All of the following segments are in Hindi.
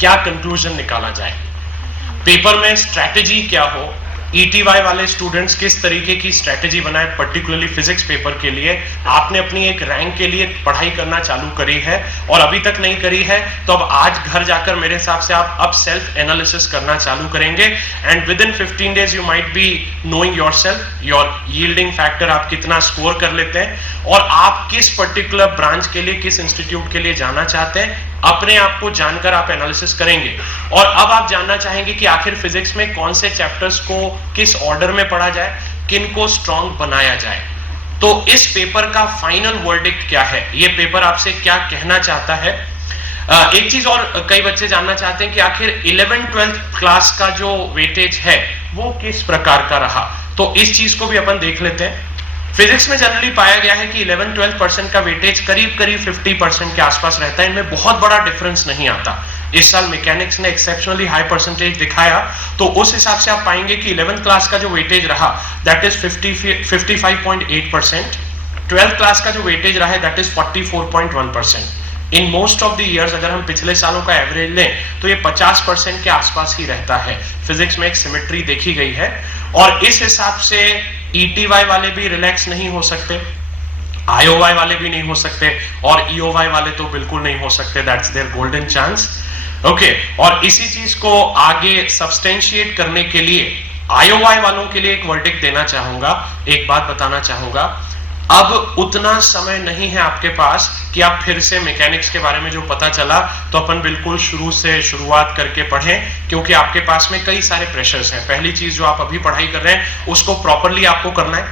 क्या कंक्लूजन निकाला जाए, पेपर में स्ट्रैटेजी क्या हो, ईटीवाई वाले स्टूडेंट्स किस तरीके की स्ट्रैटेजी बनाए, पर्टिकुलरली फिजिक्स पेपर के लिए। आपने अपनी एक रैंक के लिए पढ़ाई करना चालू करी है और अभी तक नहीं करी है, तो अब आज घर जाकर मेरे हिसाब से आप अब सेल्फ एनालिसिस करना चालू करेंगे and with in 15 days you might be knowing yourself, your yielding factor, आप कितना स्कोर कर लेते हैं और आप किस पर्टिकुलर ब्रांच के लिए, किस इंस्टीट्यूट के लिए जाना चाहते हैं, अपने आप को जानकर आप एनालिसिस करेंगे। और अब आप जानना चाहेंगे कि आखिर फिजिक्स में कौन से चैप्टर्स को किस ऑर्डर में पढ़ा जाए, किन को स्ट्रॉन्ग बनाया जाए। तो इस पेपर का फाइनल वर्डिक्ट क्या है, ये पेपर आपसे क्या कहना चाहता है। एक चीज और कई बच्चे जानना चाहते हैं कि आखिर 11th-12th क्लास का जो वेटेज है वो किस प्रकार का रहा, तो इस चीज को भी अपन देख लेते हैं। फिजिक्स में जनरली पाया गया है कि 11-12% का वेटेज करीब करीब 50% के आसपास रहता है, इनमें बहुत बड़ा डिफरेंस नहीं आता। इस साल मैकेनिक्स ने एक्सेप्शनली हाई परसेंटेज दिखाया, तो उस हिसाब से आप पाएंगे कि 11th क्लास का जो वेटेज रहा दैट इज 55.8%, 12th क्लास का जो वेटेज रहा है that is 44.1%। In most of the years अगर हम पिछले सालों का एवरेज लें तो ये 50% के आसपास ही रहता है। फिजिक्स में एक सिमेट्री देखी गई है और इस हिसाब से ईटीवाई वाले भी रिलैक्स नहीं हो सकते, आईओवाई वाले भी नहीं हो सकते और ईओवाई वाले तो बिल्कुल नहीं हो सकते, that's their golden chance. Okay, और इसी चीज को आगे सब्सटेंशिएट करने के लिए आईओवाई वालों के लिए एक वर्डिक्ट देना चाहूंगा, एक बात बताना चाहूंगा। अब उतना समय नहीं है आपके पास कि आप फिर से मैकेनिक्स के बारे में जो पता चला तो अपन बिल्कुल शुरू से शुरुआत करके पढ़ें, क्योंकि आपके पास में कई सारे प्रेशर्स हैं। पहली चीज जो आप अभी पढ़ाई कर रहे हैं उसको प्रॉपरली आपको करना है,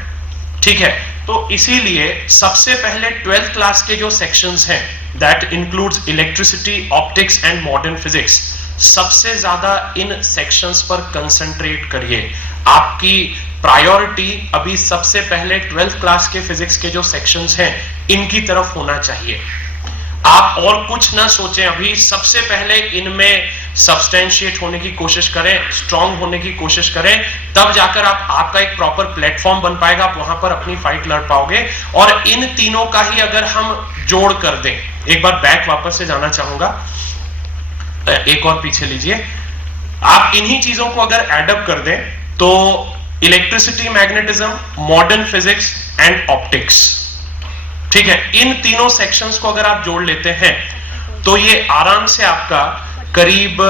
ठीक है। तो इसीलिए सबसे पहले 12th क्लास के जो सेक्शंस हैं that includes electricity, optics and modern physics, सबसे ज्यादा इन सेक्शंस पर कंसंट्रेट करिए। आपकी प्रायोरिटी अभी सबसे पहले 12th क्लास के फिजिक्स के जो सेक्शंस हैं इनकी तरफ होना चाहिए। आप और कुछ ना सोचें, अभी सबसे पहले इनमें सब्सटेंशिएट होने की कोशिश करें, स्ट्रांग होने की कोशिश करें, तब जाकर आपका एक प्रॉपर प्लेटफॉर्म बन पाएगा, आप वहां पर अपनी फाइट लड़ पाओगे। और इन तीनों का ही अगर हम जोड़ कर दें, एक बार बैक वापस से जाना चाहूंगा, एक और पीछे लीजिए, आप इन्हीं चीजों को अगर एडअप कर दें तो electricity, magnetism, modern physics and optics, ठीक है, इन तीनों सेक्शंस को अगर आप जोड़ लेते हैं तो ये आराम से आपका करीब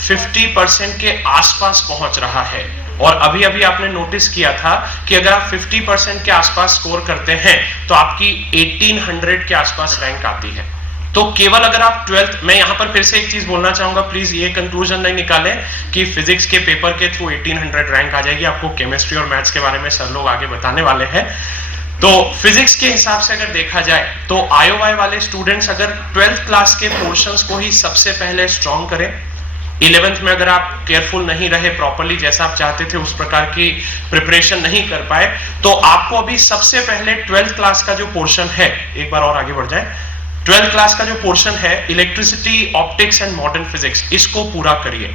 50% के आसपास पहुंच रहा है। और अभी अभी आपने नोटिस किया था कि अगर आप 50% के आसपास स्कोर करते हैं तो आपकी 1800 के आसपास रैंक आती है। तो केवल अगर आप 12th, मैं यहां पर फिर से एक चीज बोलना चाहूंगा, प्लीज ये कंक्लूजन नहीं निकालें कि फिजिक्स के पेपर के थ्रू 1800 रैंक आ जाएगी। आपको केमिस्ट्री और मैथ्स के बारे में सर लोग आगे बताने वाले हैं। तो फिजिक्स के हिसाब से अगर देखा जाए तो आईओवाई वाले स्टूडेंट्स अगर 12th क्लास के पोर्शंस को ही सबसे पहले स्ट्रॉन्ग करें, 11th में अगर आप केयरफुल नहीं रहे प्रॉपर्ली, जैसा आप चाहते थे उस प्रकार की प्रिपरेशन नहीं कर पाए, तो आपको अभी सबसे पहले 12th क्लास का जो पोर्शन है, एक बार और आगे बढ़ जाए, 12th क्लास का जो पोर्शन है electricity, optics and modern physics, इसको पूरा करिए।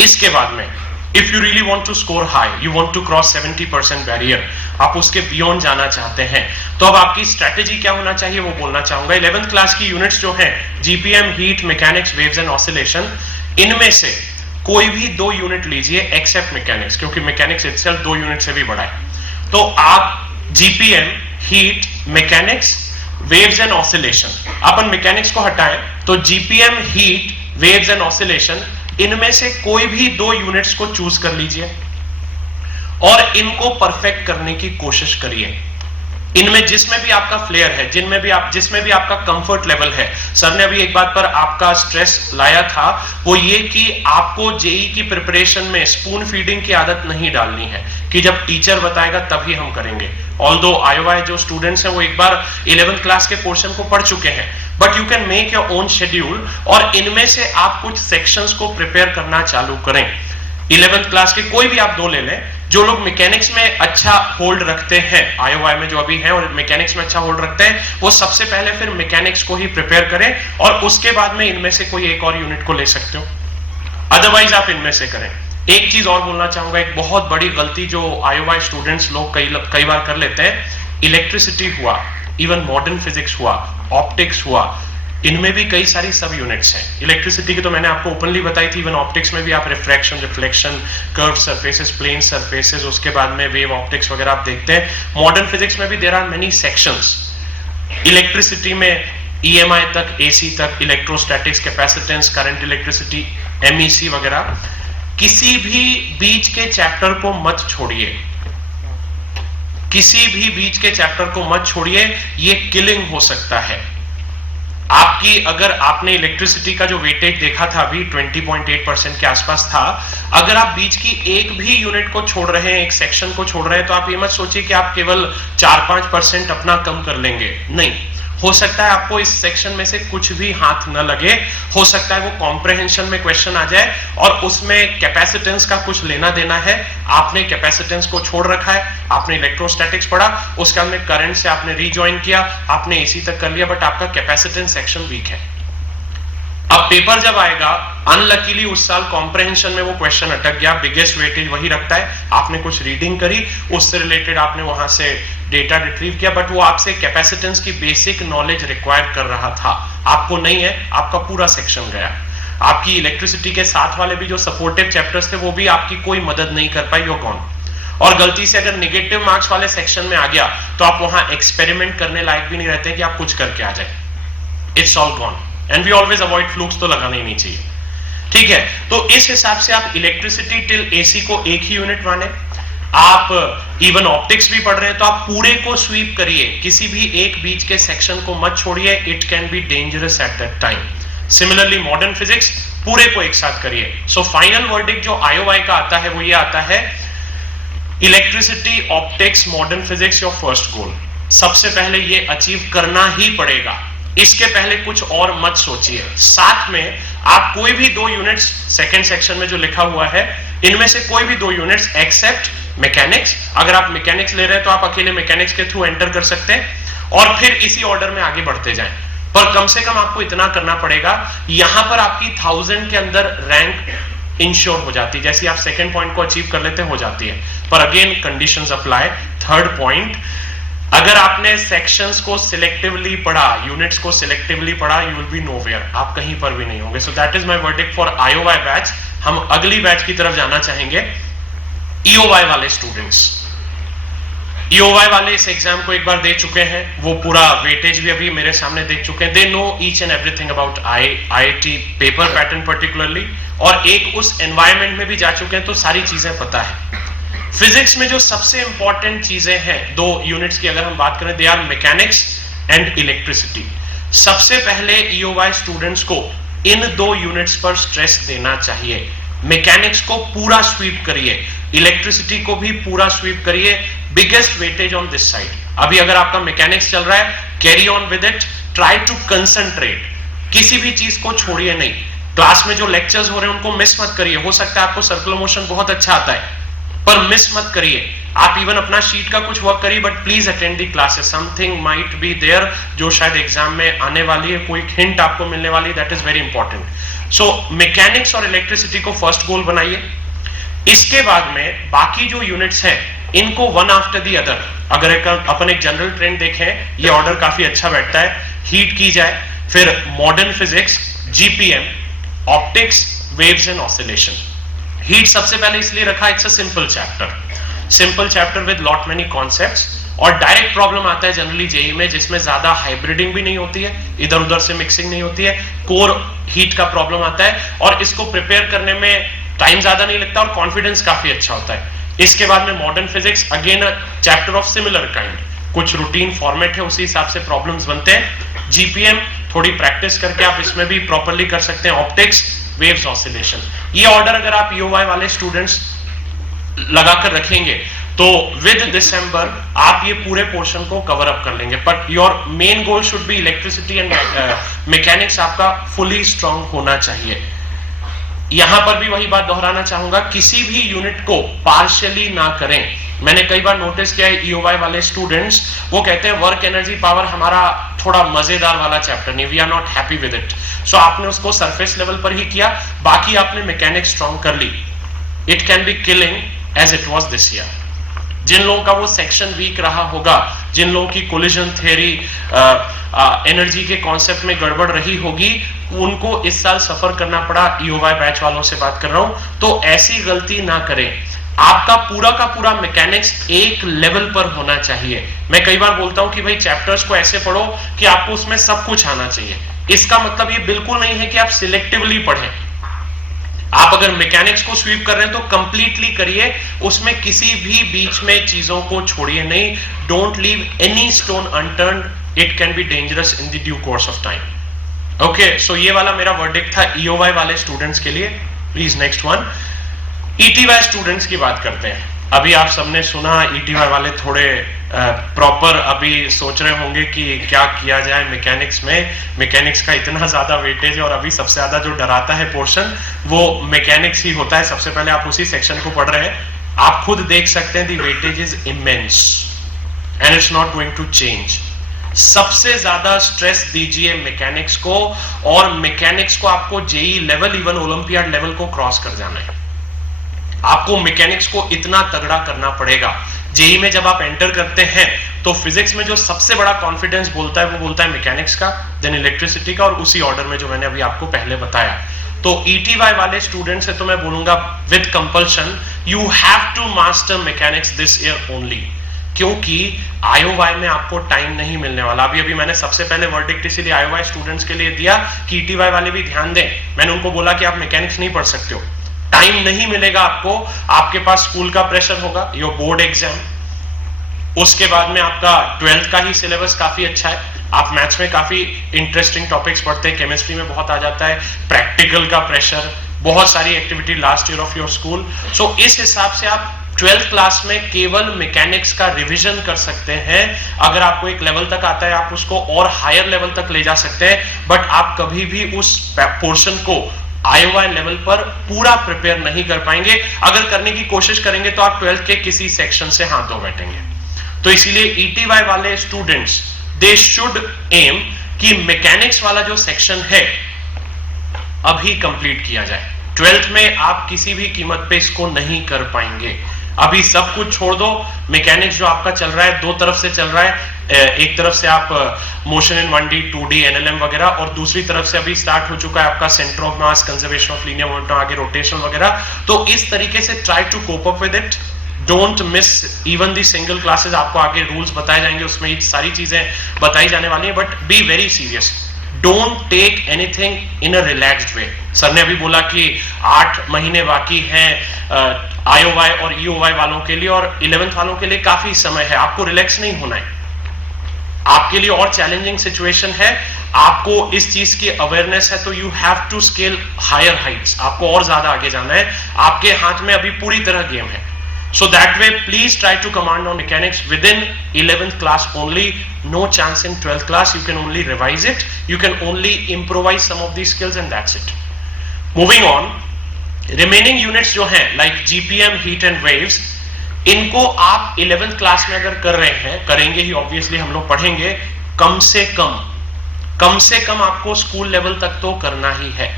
इसके बाद में if you really want to score high, you want to cross 70% barrier, आप उसके बियॉन्ड जाना चाहते हैं, तो अब आपकी स्ट्रेटेजी क्या होना चाहिए वो बोलना चाहूंगा। 11th क्लास की यूनिट्स जो हैं, GPM, heat, mechanics, waves and oscillation, इनमें से कोई भी 2 यूनिट लीजिए एक्सेप्ट मैकेनिक्स, क्योंकि मैकेनिक्स इटसेल्फ 2 यूनिट से भी बड़ा है। तो आप GPM, heat, mechanics, waves and oscillation, upon mechanics को हटाएं तो GPM, heat, waves and oscillation, इनमें से कोई भी 2 यूनिट्स को चूज कर लीजिए और इनको परफेक्ट करने की कोशिश करिए। इनमें जिसमें भी आपका फ्लेयर है, जिसमें भी आपका कंफर्ट लेवल है, सर ने अभी एक बात पर आपका स्ट्रेस लाया था, वो ये कि आपको जेई की प्रिपरेशन में स्पून फीडिंग की आदत नहीं डालनी है कि जब टीचर बताएगा तभी हम करेंगे। ऑल्दो आईओवाई जो स्टूडेंट्स हैं वो एक बार 11th क्लास के पोर्शन को पढ़ चुके हैं, but you can make your own schedule और इनमें से आप कुछ सेक्शंस को प्रिपेयर करना चालू करें। 11th क्लास के कोई भी आप 2 ले लें। जो लोग मैकेनिक्स में अच्छा होल्ड रखते हैं, आईओवाई में जो अभी हैं और मैकेनिक्स में अच्छा होल्ड रखते हैं, वो सबसे पहले फिर मैकेनिक्स को ही प्रिपेयर करें और उसके बाद में इनमें से कोई एक और यूनिट को ले सकते हो, अदरवाइज आप इनमें से करें। एक चीज और बोलना चाहूंगा, एक बहुत बड़ी गलती जो आईओवाई स्टूडेंट्स लोग कई बार कर लेते हैं, इलेक्ट्रिसिटी हुआ, इवन मॉडर्न फिजिक्स हुआ, ऑप्टिक्स हुआ, इनमें भी कई सारी सब यूनिट्स हैं। इलेक्ट्रिसिटी की तो मैंने आपको ओपनली बताई थी, इवन ऑप्टिक्स में भी आप refraction, reflection, curve surfaces, plane surfaces, उसके बाद में वेव ऑप्टिक्स वगैरह आप देखते हैं। मॉडर्न फिजिक्स में भी there are many sections. Electricity में EMI तक, AC तक, electrostatics, capacitance, current electricity, MEC वगैरह। किसी भी बीच के चैप्टर को मत छोड़िए, किसी भी बीच के चैप्टर को मत छोड़िए, ये किलिंग हो सकता है आपकी। अगर आपने इलेक्ट्रिसिटी का जो वेटेज देखा था अभी 20.8% के आसपास था, अगर आप बीच की एक भी यूनिट को छोड़ रहे हैं, एक सेक्शन को छोड़ रहे हैं, तो आप ये मत सोचिए कि आप केवल 4-5% अपना कम कर लेंगे। नहीं, हो सकता है आपको इस सेक्शन में से कुछ भी हाथ न लगे, हो सकता है वो कॉम्प्रहेंशन में क्वेश्चन आ जाए और उसमें कैपेसिटेंस का कुछ लेना देना है, आपने कैपेसिटेंस को छोड़ रखा है, आपने इलेक्ट्रोस्टैटिक्स पढ़ा, उसके बाद में करंट से आपने रीजॉइन किया, आपने एसी तक कर लिया, बट आपका कैपेसिटेंस सेक्शन वीक है। अब पेपर जब आएगा, अनलकीली उस साल कॉम्प्रहेंशन में वो क्वेश्चन अटक गया, बिगेस्ट वेटेज वही रखता है, आपने कुछ रीडिंग करी, उससे रिलेटेड आपने वहां से डेटा रिट्रीव किया, बट वो आपसे कैपेसिटेंस की बेसिक नॉलेज रिक्वायर कर रहा था, आपको नहीं है, आपका पूरा सेक्शन गया। आपकी इलेक्ट्रिसिटी के साथ वाले भी जो सपोर्टिव चैप्टर्स थे वो भी आपकी कोई मदद नहीं कर पाई, यो कौन। और गलती से अगर निगेटिव मार्क्स वाले सेक्शन में आ गया तो आप वहां एक्सपेरिमेंट करने लायक भी नहीं रहते कि आप कुछ करके आ जाए। It's all gone and we always avoid flukes, तो लगाना ही नहीं चाहिए, ठीक है। तो इस हिसाब से आप इलेक्ट्रिसिटी टिल एसी को एक ही यूनिट माने। आप इवन ऑप्टिक्स भी पढ़ रहे हैं तो आप पूरे को स्वीप करिए, किसी भी एक बीच के सेक्शन को मत छोड़िए, it can be dangerous at that time. Similarly modern physics पूरे को एक साथ करिए। सो फाइनल वर्डिक्ट जो IOI का आता है वो ये आता है, electricity, optics, modern physics your first goal. सबसे पहले ये अचीव करना ही पड़ेगा, इसके पहले कुछ और मत सोचिए। साथ में आप कोई भी 2 यूनिट्स सेकंड सेक्शन में जो लिखा हुआ है, इनमें से कोई भी 2 यूनिट्स एक्सेप्ट मैकेनिक्स, अगर आप मैकेनिक्स ले रहे हैं तो आप अकेले मैकेनिक्स के थ्रू एंटर कर सकते हैं और फिर इसी ऑर्डर में आगे बढ़ते जाएं। पर कम से कम आपको इतना करना पड़ेगा, यहां पर आपकी 1000 के अंदर रैंक इंश्योर हो जाती है, जैसे आप सेकंड पॉइंट को अचीव कर लेते हो जाती है। पर again conditions apply. Third point, अगर आपने सेक्शंस को सिलेक्टिवली पढ़ा, यूनिट्स को सिलेक्टिवली पढ़ा, यू विल बी नोवेयर, आप कहीं पर भी नहीं होंगे। So that is my verdict for IOI batch. हम अगली बैच की तरफ जाना चाहेंगे, EOY वाले स्टूडेंट्स। EOY वाले इस एग्जाम को एक बार दे चुके हैं, वो पूरा वेटेज भी अभी मेरे सामने देख चुके हैं, they know each and everything about IIT paper pattern particularly, और एक उस एनवायरमेंट में भी जा चुके हैं तो सारी चीजें पता है। फिजिक्स में जो सबसे इंपॉर्टेंट चीजें हैं 2 यूनिट्स की अगर हम बात करें, they are mechanics and electricity. सबसे पहले EOY स्टूडेंट्स को इन 2 यूनिट्स पर स्ट्रेस देना चाहिए। मैकेनिक्स को पूरा स्वीप करिए, इलेक्ट्रिसिटी को भी पूरा स्वीप करिए, biggest weightage on this side. अभी अगर आपका मैकेनिक्स चल रहा है, carry on with it, try to concentrate, किसी भी चीज को छोड़िए नहीं। क्लास में जो लेक्चर्स हो रहे हैं उनको मिस मत करिए। हो सकता है आपको सर्कुलर मोशन बहुत अच्छा आता है, पर मिस मत करिए। आप इवन अपना शीट का कुछ वर्क करिए, but please attend the classes, something might be there जो शायद एग्जाम में आने वाली है, कोई हिंट आपको मिलने वाली है, that is very important. So mechanics और इलेक्ट्रिसिटी को फर्स्ट गोल बनाइए। इसके बाद में बाकी जो यूनिट्स हैं इनको वन आफ्टर दी अदर, अगर अपन एक जनरल ट्रेंड देखें, ये ऑर्डर काफी अच्छा बैठता है, हीट की जाए, फिर modern physics, GPM, optics, waves and oscillation. Heat सबसे पहले इसलिए रखा, it's a simple chapter with lot many concepts, और डायरेक्ट प्रॉब्लम आता है जनरली जेई में, जिसमें ज्यादा हाइब्रिडिंग भी नहीं होती है, इधर उधर से मिक्सिंग नहीं होती है, कोर हीट का प्रॉब्लम आता है, और इसको प्रिपेयर करने में टाइम ज्यादा नहीं लगता और कॉन्फिडेंस काफी अच्छा होता है। इसके बाद में modern physics, again chapter of similar kind, कुछ रूटीन फॉर्मेट है, उसी हिसाब से प्रॉब्लम्स बनते हैं। GPM थोड़ी प्रैक्टिस करके आप इसमें भी प्रॉपर्ली कर सकते हैं, ऑप्टिक्स, वेव्स, ऑसिलेशन। ये ऑर्डर अगर आप EOY वाले स्टूडेंट्स लगाकर रखेंगे तो विद दिसंबर आप ये पूरे पोर्शन को कवर अप कर लेंगे। But your main goal should be electricity and mechanics, आपका फुली स्ट्रांग होना चाहिए। यहां पर भी वही बात दोहराना चाहूंगा, किसी भी यूनिट को पार्शियली ना करें। मैंने कई बार नोटिस किया है EOY वाले स्टूडेंट्स, वो कहते हैं वर्क एनर्जी पावर हमारा थोड़ा मजेदार वाला चैप्टर नहीं, we are not happy with it. So आपने उसको सरफेस लेवल पर ही किया, बाकी आपने मैकेनिक्स स्ट्रांग कर ली, it can be killing as it was this year. जिन लोगों का वो सेक्शन वीक रहा होगा, जिन लोगों की कोलिजन थ्योरी, एनर्जी के कॉन्सेप्ट में गड़बड़ रही होगी, उनको इस साल सफर करना पड़ा। ईओवाई बैच वालों से बात कर रहा हूं, तो ऐसी गलती ना करें। आपका पूरा का पूरा मैकेनिक्स एक लेवल पर होना चाहिए। मैं कई बार बोलता हूं कि भाई चैप्टर्स को ऐसे पढ़ो कि आपको उसमें सब कुछ आना चाहिए। इसका मतलब ये बिल्कुल नहीं है कि आप सिलेक्टिवली पढ़ें। आप अगर मैकेनिक्स को स्वीप कर रहे हैं तो कंप्लीटली करिए, उसमें किसी भी बीच में चीजों को छोड़िए नहीं। Don't leave any stone unturned, it can be dangerous in the due course of time. Okay, so ये वाला मेरा वर्डिक्ट था ईओवाई वाले स्टूडेंट्स के लिए। प्लीज नेक्स्ट वन, ईटीवाई स्टूडेंट्स की बात करते हैं। अभी आप सबने सुना, ईटीवाई वाले थोड़े प्रॉपर अभी सोच रहे होंगे कि क्या किया जाए मैकेनिक्स में। मैकेनिक्स का इतना ज्यादा वेटेज, और अभी सबसे ज्यादा जो डराता है पोर्शन वो मैकेनिक्स ही होता है। सबसे पहले आप उसी सेक्शन को पढ़ रहे हैं, आप खुद देख सकते हैं the weightage is immense and it's not going to change. सबसे ज्यादा स्ट्रेस दीजिए मैकेनिक्स को, और मैकेनिक्स को आपको JEE level, even olympiad level को क्रॉस कर जाना है। आपको मैकेनिक्स को इतना तगड़ा करना पड़ेगा। जेई में जब आप एंटर करते हैं तो फिजिक्स में जो सबसे बड़ा कॉन्फिडेंस बोलता है वो बोलता है मैकेनिक्स का, देन इलेक्ट्रिसिटी का, और उसी ऑर्डर में जो मैंने अभी आपको पहले बताया। तो ईटीवाई वाले स्टूडेंट से तो मैं बोलूंगा with compulsion you have to master mechanics this year only, क्योंकि आईओवाई में आपको टाइम नहीं मिलने वाला। अभी अभी मैंने सबसे पहले वर्डिक्ट इसीलिए आईओवाई स्टूडेंट्स के लिए दिया कि ईटीवाई वाले भी ध्यान दें। मैंने उनको बोला कि आप मैकेनिक्स नहीं पढ़ सकते हो, टाइम नहीं मिलेगा आपको। आपके पास स्कूल का प्रेशर होगा, योर बोर्ड एग्जाम, उसके बाद में आपका 12th का ही सिलेबस काफी अच्छा है। आप मैथ्स में काफी इंटरेस्टिंग टॉपिक्स पढ़ते हैं, केमिस्ट्री में बहुत आ जाता है, प्रैक्टिकल का प्रेशर, बहुत सारी activity last year of your school. So इस हिसाब से आप 12th क्लास में केवल मैकेनिक्स का रिवीजन कर सकते हैं। अगर आपको एक लेवल तक आता है आप उसको और हायर लेवल तक ले जा सकते हैं, बट आप कभी भी उस पोर्शन को आईओवाई लेवल पर पूरा प्रिपेयर नहीं कर पाएंगे। अगर करने की कोशिश करेंगे तो आप 12th के किसी सेक्शन से हाथ धो बैठेंगे। तो इसीलिए ईटीवाई वाले स्टूडेंट्स दे शुड एम कि मैकेनिक्स वाला जो सेक्शन है अभी कंप्लीट किया जाए। 12th में आप किसी भी कीमत पे इसको नहीं कर पाएंगे। अभी सब कुछ छोड़ दो, मैकेनिक्स जो आपका चल रहा है दो तरफ से चल रहा है। एक तरफ से आप motion in 1D 2D NLM वगैरह, और दूसरी तरफ से अभी स्टार्ट हो चुका है आपका centre of mass, conservation of linear momentum, आगे रोटेशन वगैरह। तो इस तरीके से try to cope up with it, don't miss even the single classes. आपको आगे रूल्स बताए जाएंगे, उसमें ये सारी चीजें बताई जाने वाली है, but be very serious, don't take anything in a relaxed way. Sir ने अभी बोला कि 8 महीने बाकी हैं आईओवाई और ईओवाई वालों के लिए, और 11th वालों के लिए काफी समय है। आपको रिलैक्स नहीं होना है, आपके लिए और चैलेंजिंग सिचुएशन है, आपको इस चीज की अवेयरनेस है, तो you have to scale higher heights, आपको और ज्यादा आगे जाना है। आपके हाथ में अभी पूरी तरह गेम है। So that way, please try to command on mechanics within 11th class only. No chance in 12th class. You can only revise it. You can only improvise some of these skills, and that's it. Moving on, remaining units जो हैं like GPM, heat and waves, इनको आप 11th क्लास में अगर कर रहे हैं, करेंगे ही ऑब्वियसली, हम लोग पढ़ेंगे, कम से कम आपको स्कूल लेवल तक तो करना ही है।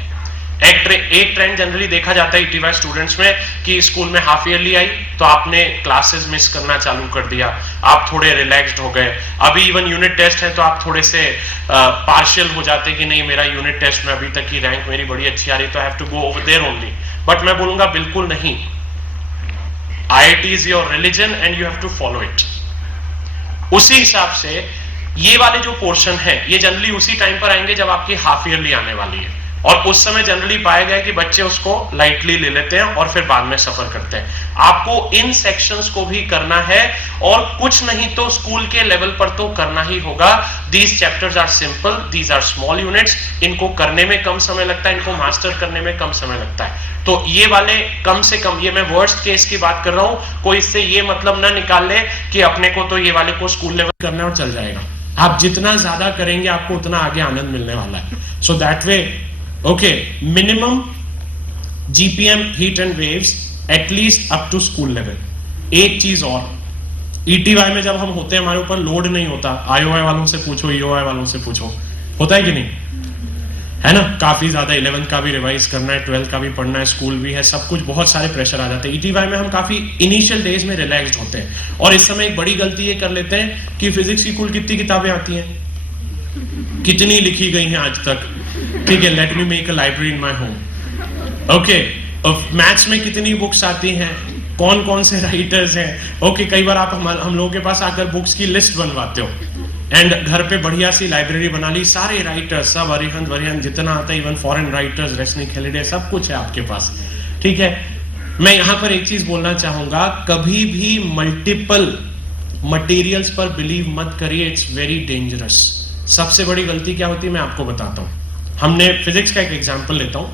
एक ट्रेंड जनरली देखा जाता है ईटीवाई स्टूडेंट्स में कि स्कूल में हाफ ईयरली आई तो आपने क्लासेस मिस करना चालू कर दिया, आप थोड़े रिलैक्स्ड हो गए। अभी इवन यूनिट टेस्ट है तो आप थोड़े से पार्शियल हो जाते कि नहीं, मेरा यूनिट टेस्ट में अभी तक की रैंक मेरी बड़ी अच्छी आ रही, तो I have to go over there only. But मैं बोलूंगा बिल्कुल नहीं, IIT is your religion and you have to follow it. उसी हिसाब से ये वाले जो पोर्शन है ये जनरली उसी टाइम पर आएंगे जब आपकी हाफ ईयरली आने वाली है, और उस समय जनरली पाया गया कि बच्चे उसको लाइटली ले लेते हैं और फिर बाद में सफर करते हैं। आपको इन सेक्शंस को भी करना है, और कुछ नहीं तो स्कूल के लेवल पर तो करना ही होगा। These chapters are simple, these are small units, इनको करने में कम समय लगता है, इनको मास्टर करने में कम समय लगता है। तो ये वाले कम से कम, ये मैं वर्स्ट केस की बात कर रहा हूं, कोई इससे ये मतलब ना निकाल ले कि अपने को तो ये वाले को स्कूल लेवल करना और चल जाएगा। आप जितना ज्यादा करेंगे आपको उतना आगे आनंद मिलने वाला है। So that way okay, minimum GPM heat and waves at least up to school level. एक चीज और, ETY में जब हम होते हैं हमारे ऊपर लोड नहीं होता। IOI वालों से पूछो, EOI वालों से पूछो, होता है कि नहीं? है ना, काफी ज्यादा 11th का भी रिवाइज करना है, 12th का भी पढ़ना है, स्कूल भी है, सब कुछ बहुत सारे प्रेशर आ जाते हैं। ईटीवाई में हम काफी इनिशियल डेज में रिलैक्स्ड होते हैं और इस समय एक बड़ी गलती ये कर लेते हैं कि फिजिक्स की कुल कितनी किताबें आती हैं, कितनी लिखी गई हैं आज तक, ठीक है, let me make a library in my home. Okay, maths में कितनी बुक्स आती हैं, कौन कौन से राइटर्स हैं। ओके, कई बार आप हम लोगों के पास आकर बुक्स की लिस्ट बनवाते हो एंड घर पे बढ़िया सी लाइब्रेरी बना ली, सारे राइटर्स सब अरिहंत जितना आता है, even foreign writers, Resnick Halliday, सब कुछ है आपके पास, ठीक है। मैं यहां पर एक चीज बोलना चाहूंगा, कभी भी मल्टीपल मटेरियल्स पर बिलीव मत करिए, इट्स वेरी डेंजरस। सबसे बड़ी गलती क्या होती है मैं आपको बताता हूं। हमने फिजिक्स का एक एग्जांपल लेता हूं,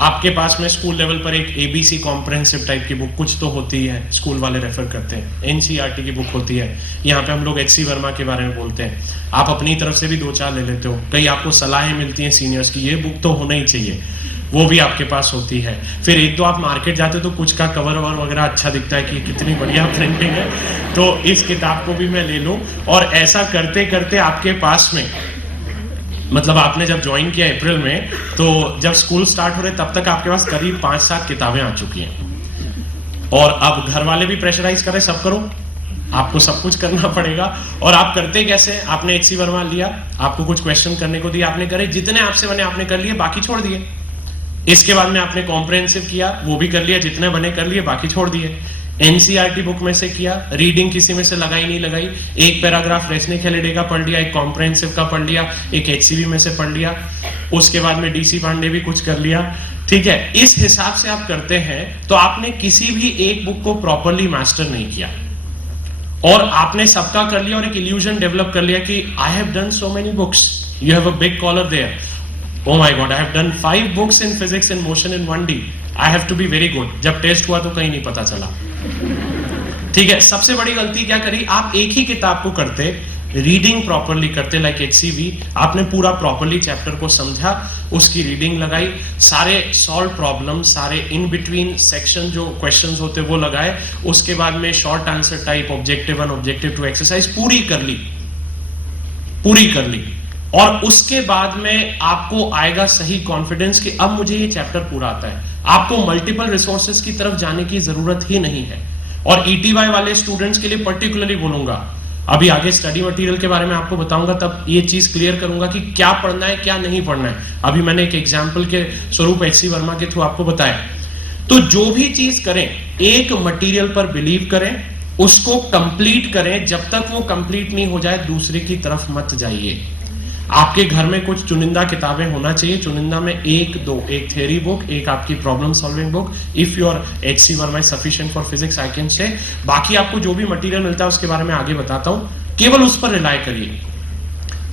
आपके पास में स्कूल लेवल पर एक एबीसी कॉम्प्रिहेंसिव टाइप की बुक कुछ तो होती है, स्कूल वाले रेफर करते हैं, एनसीईआरटी की बुक होती है, यहाँ पे हम लोग एचसी वर्मा के बारे में बोलते हैं, आप अपनी तरफ से भी 2-4 ले लेते हो, कई आपको सलाहें मिलती हैं सीनियर्स की, ये बुक तो होना ही चाहिए, वो भी आपके पास होती है। फिर एक दो आप मार्केट जाते हो तो कुछ का कवर वगैरह अच्छा दिखता है कि कितनी बढ़िया प्रिंटिंग है, तो इस किताब को भी मैं ले लूं। और ऐसा करते करते आपके पास में, मतलब आपने जब ज्वाइन किया अप्रैल में, तो जब स्कूल स्टार्ट हो रहे तब तक आपके पास करीब 5-7 किताबें आ चुकी हैं और अब घर वाले भी प्रेशराइज कर रहे, सब करो, आपको सब कुछ करना पड़ेगा। और आप करते कैसे, आपने एचसी वर्मा लिया, आपको कुछ क्वेश्चन करने को दिया, आपने करे, जितने आपसे बने आपने कर लिए, बाकी छोड़ दिए। इसके बाद में आपने कॉम्प्रिहेंसिव किया, वो भी कर लिया, जितने बने कर लिए, बाकी छोड़ दिए। एनसीईआरटी बुक में से किया, रीडिंग किसी में से लगाई नहीं लगाई, एक पैराग्राफ रेस्निक हेलिडे का पढ़ लिया, एक कॉम्प्रिहेंसिव का पढ़ लिया, एक एचसीबी में से पढ़ लिया, उसके बाद में डीसी पांडे भी कुछ कर लिया, ठीक है। इस हिसाब से आप करते हैं तो आपने किसी भी एक बुक को प्रॉपरली मास्टर नहीं किया और आपने सबका कर लिया और एक इल्यूजन डेवलप कर लिया कि I have done so many books, you have a big collar there, oh my god, I have done 5 books in physics in motion in 1D, I have to be very good। जब टेस्ट हुआ तो कहीं नहीं पता चला, ठीक है। सबसे बड़ी गलती क्या करी, आप एक ही किताब को करते, रीडिंग प्रॉपरली करते, लाइक एचसीवी, आपने पूरा प्रॉपरली चैप्टर को समझा, उसकी रीडिंग लगाई, सारे सॉल्व प्रॉब्लम, सारे इन बिटवीन सेक्शन जो क्वेश्चंस होते वो लगाए, उसके बाद में short answer type, objective 1, objective 2 exercise पूरी कर ली और उसके बाद में आपको आएगा सही कॉन्फिडेंस कि अब मुझे ये चैप्टर पूरा आता है। आपको मल्टीपल रिसोर्सेज की तरफ जाने की जरूरत ही नहीं है। और ईटीवाई वाले स्टूडेंट्स के लिए पर्टिकुलरली बोलूंगा, अभी आगे स्टडी मटेरियल के बारे में आपको बताऊंगा, तब ये चीज क्लियर करूंगा कि क्या पढ़ना है क्या नहीं पढ़ना है। अभी मैंने एक एग्जाम्पल के स्वरूप एचसी वर्मा के थ्रू आपको बताया। तो जो भी चीज करें, एक मटेरियल पर बिलीव करें, उसको कंप्लीट करें, जब तक वो कंप्लीट नहीं हो जाए दूसरे की तरफ मत जाइए। आपके घर में कुछ चुनिंदा किताबें होना चाहिए, चुनिंदा में एक थ्योरी बुक, एक आपकी problem solving book, if your HC Verma is sufficient for physics I can say. बाकी आपको जो भी मटेरियल मिलता है उसके बारे में आगे बताता हूं, केवल उस पर रिलाय करिए।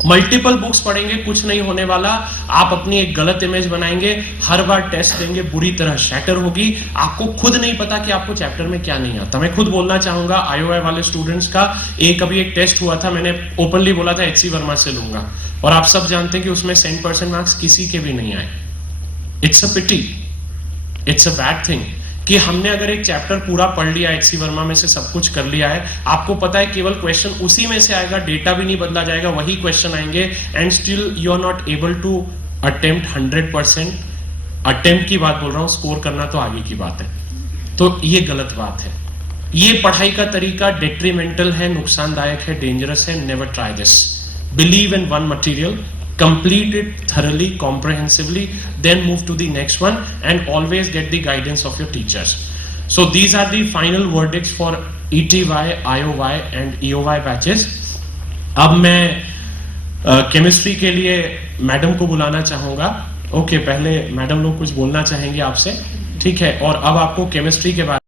मल्टीपल बुक्स पढ़ेंगे कुछ नहीं होने वाला, आप अपनी एक गलत इमेज बनाएंगे, हर बार टेस्ट देंगे बुरी तरह शैटर होगी, आपको खुद नहीं पता कि आपको चैप्टर में क्या नहीं आता। मैं खुद बोलना चाहूंगा आईओआई वाले स्टूडेंट्स का, अभी एक टेस्ट हुआ था, मैंने ओपनली बोला था एचसी वर्मा से लूंगा और आप सब जानते हैं कि उसमें 100% मार्क्स किसी के भी नहीं आए। It's a pity, it's a bad thing कि हमने अगर एक चैप्टर पूरा पढ़ लिया, एचसी वर्मा में से सब कुछ कर लिया है, आपको पता है केवल क्वेश्चन उसी में से आएगा, डेटा भी नहीं बदला जाएगा, वही क्वेश्चन आएंगे, and still you are not able to attempt 100%। Attempt की बात बोल रहा हूं, स्कोर करना तो आगे की बात है। तो ये गलत बात है, ये पढ़ाई का तरीका डेट्रीमेंटल है, नुकसानदायक है, डेंजरस है। Never try this. Believe in one material, complete it thoroughly, comprehensively, then move to the next one, and always get the guidance of your teachers. So these are the final verdicts for ETY, IOY and EOY batches. अब मैं केमिस्ट्री के लिए मैडम को बुलाना चाहूंगा। ओके, पहले मैडम लोग कुछ बोलना चाहेंगे आपसे, ठीक है। और अब आपको केमिस्ट्री के बारे